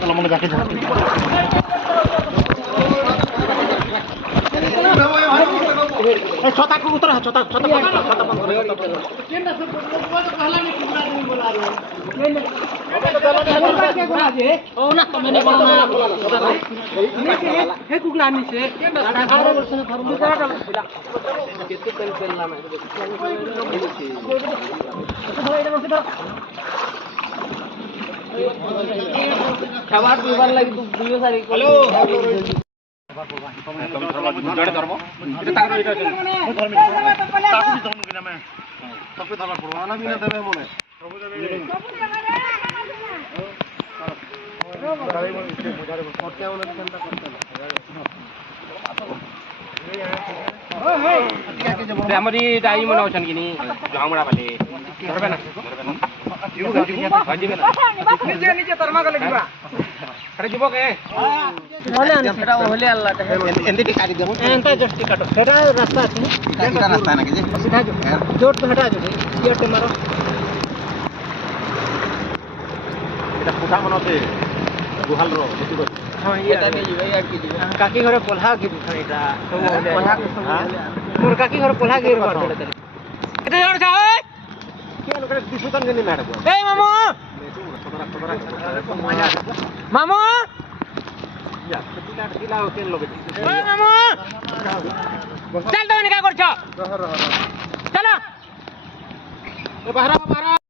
চলো মনে যাকে ছতা উত্তর ছতা ছতা ছতা বন্ধ করে খাবার দুবার লাগি দুইও সারি হ্যালো তুমি ধর্ম জড়ে ধর্ম এটা তার এটা ধর্ম তাকে ধর্ম কিনা মে সবে ধর্ম পড়ো না বিনা দেবে মনে সবে দেবে আমারি ডাই মনে হচ্ছেন কিনি জামড়া বালে ধরবে না দিবে না নিজে নিজে তরমা গলে দিবা আরে দিব কে হলে সেটা হলে আল্লাহ এন্দিটি কাটি দেব এন্তা জস্টি কাটো সেটা রাস্তা আছে এটা রাস্তা নাকি যে সিধা জোর তো হটা যাবে ইয়েতে মারো এটা ফুটা মনে আছে গুহাল রো বুঝি গো হ্যাঁ এটা নিয়ে যাবে আর কি দিবে কাকি ঘরে পোলহা কি দিছন এটা সব হলে পোলহা মোর কাকি ঘরে পোলহা কি রবার চলে এটা জানো ছাও কেন করে দিছুতান জানি ম্যাডাম এই মামু মামু ইয়া দিলা দিলা কেন লগে এই মামু চল তো নিকা করছো চলো এ বাহারা বাহারা